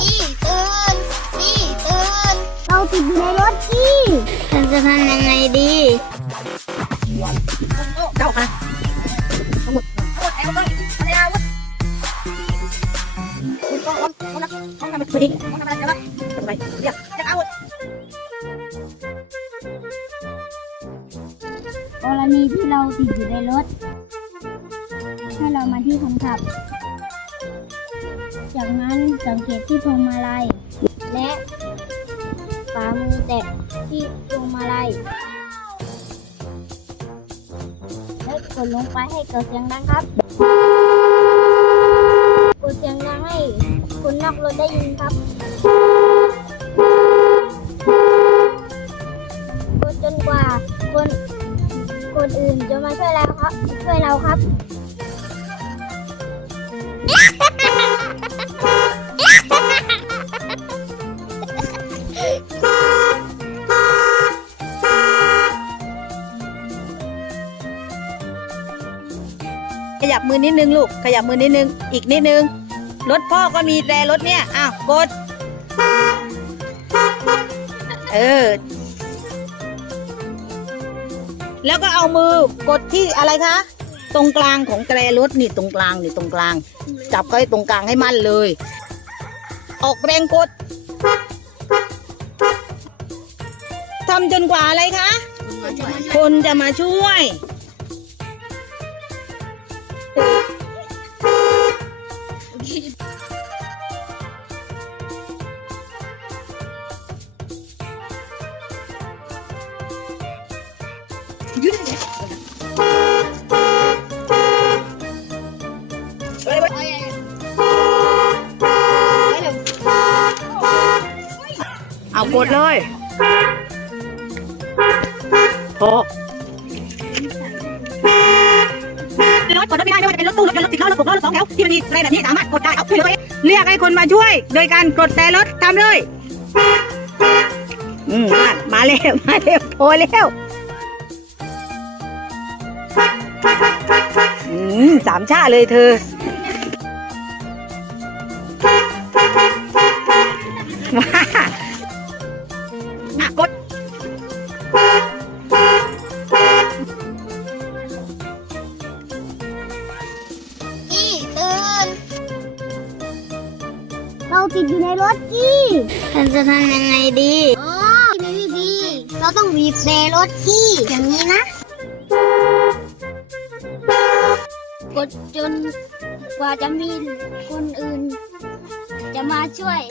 กี้ตื่นกี้ตื่นเราติดอยู่ในรถกี้ฉันจะทำยังไงดีเก้าค่ะทั้งหมดทั้งหมดแอลก็อะไรอาวุธคุณต้องต้องต้องต้องทำเป็นตัวเองต้องทำอะไรกันบ้างทำไมเรียกเรียกอาวุธกรณีที่เราติดอยู่ในรถ ให้เรามาที่คนขับ จากนั้นสังเกตที่พวงมาลัย และฝ่ามือแตะที่พวงมาลัยและกดลงไปให้เกิดเสียงดังครับ กดเสียงดังให้คนนอกรถได้ยินครับ กดจนกว่าคนคนอื่นจะมาช่วยเราครับ ช่วยเราครับ ขยับมือนิดนึงลูก ขยับมือนิดนึง อีกนิดนึง รถพ่อก็มีแตรรถเนี่ยอ้าวกด เออ แล้วก็เอามือกดที่อะไรคะ ตรงกลางของแตรรถนี่ตรงกลางนี่ตรงกลาง จับเขาให้ตรงกลางให้มั่นเลย ออกแรงกดทำจนกว่าอะไรคะ คนจะมาช่วย เอากดเลยโอ้ รถกดรถไม่ได้ไม่ว่าจะเป็นรถตู้รถยนต์รถติดล้อรถหกล้อรถสองแถวที่มันมีอะไรแบบนี้สามารถกดได้เอาช่วยเหลือตัวเองเรียกให้คนมาช่วย โดยการกดแต่รถทำเลยอืมมามาเร็วมาเร็วโทรเร็วอืมสามชาเลยเธอมา เราติดอยู่ในรถกี้ฉันจะทำยังไงดีอ๋อมีวิธีเราต้องบีบแตรรถกี้อย่างนี้นะ กดจนกว่าจะมีคนอื่น จะมาช่วย